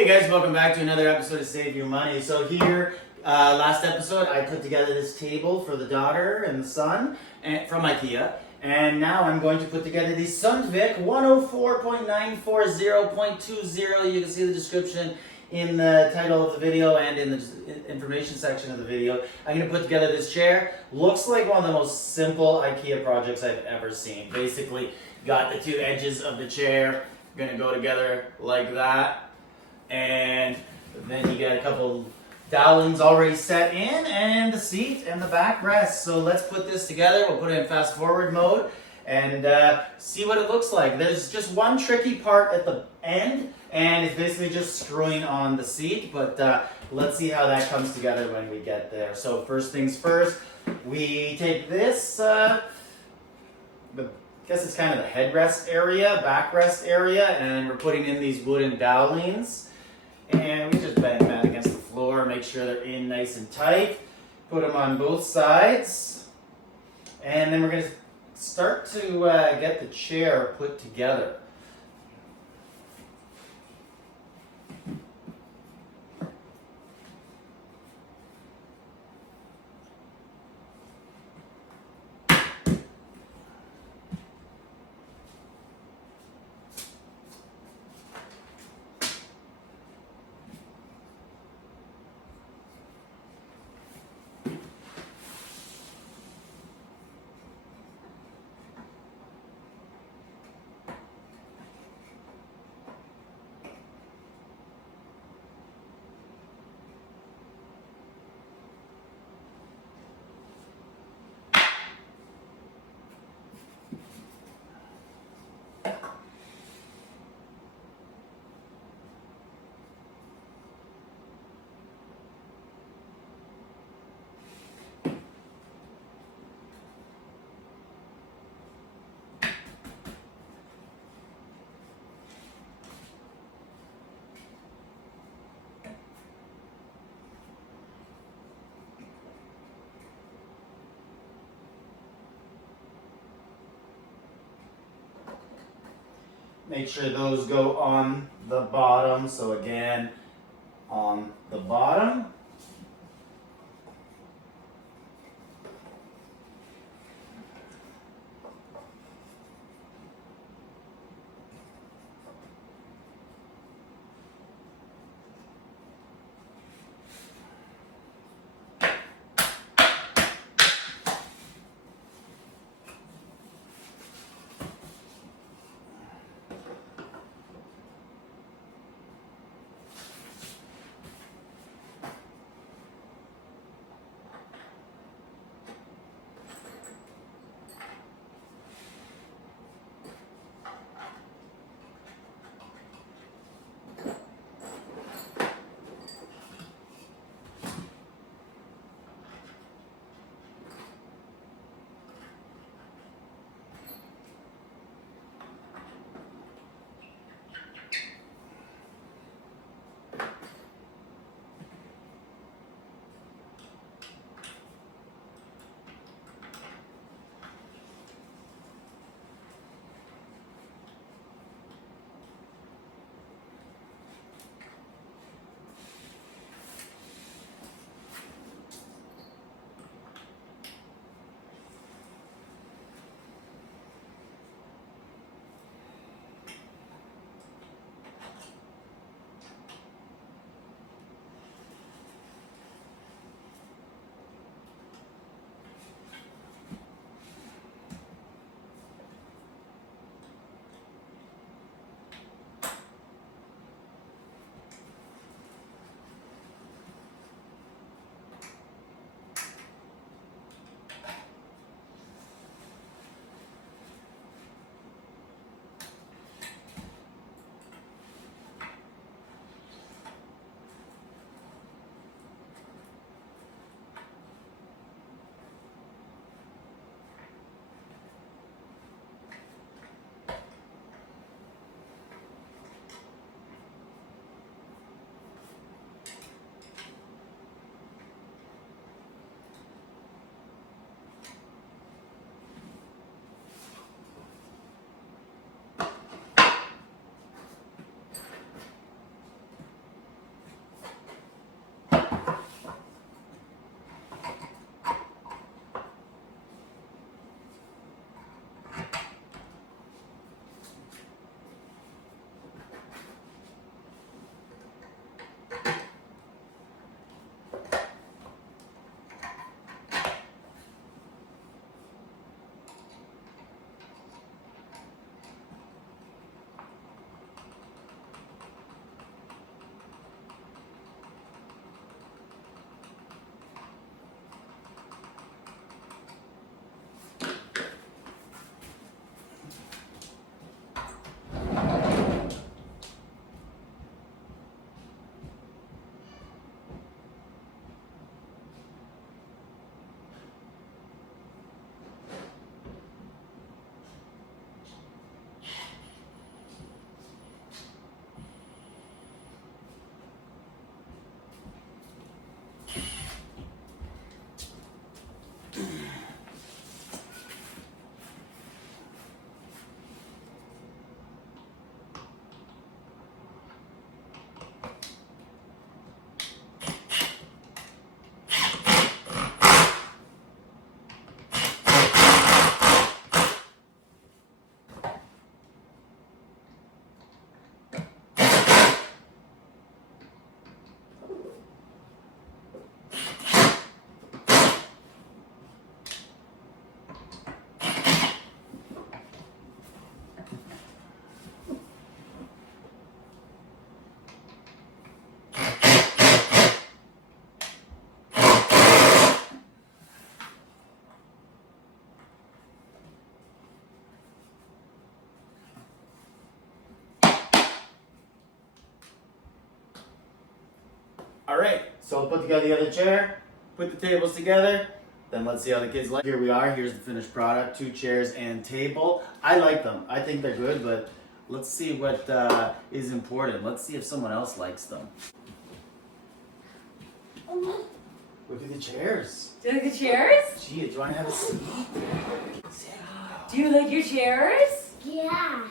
Hey guys, welcome back to another episode of Save Your Money. So here, last episode, I put together this table for the daughter and the son from IKEA. And now I'm going to put together the Sundvik 104.940.20. You can see the description in the title of the video and in the information section of the video. I'm going to put together this chair. Looks like one of the most simple IKEA projects I've ever seen. Basically, got the two edges of the chair going to go together like that. And then you got a couple dowlings already set in, and the seat and the backrest. So let's put this together. We'll put it in fast forward mode and see what it looks like. There's just one tricky part at the end, and it's basically just screwing on the seat. But let's see how that comes together when we get there. So first things first, we take this, I guess it's kind of the headrest area, backrest area, and we're putting in these wooden dowlings. And we just bang that against the floor, make sure they're in nice and tight. Put them on both sides. And then we're going to start to get the chair put together. Make sure those go on the bottom. So again, on the bottom. All right, so I'll put together the other chair, put the tables together, then let's see how the kids like. Here we are, here's the finished product, 2 chairs and table. I like them, I think they're good, but let's see what is important. Let's see if someone else likes them. Look at the chairs. Do you like the chairs? Gee, do you want to have a seat? Do you like your chairs? Yeah.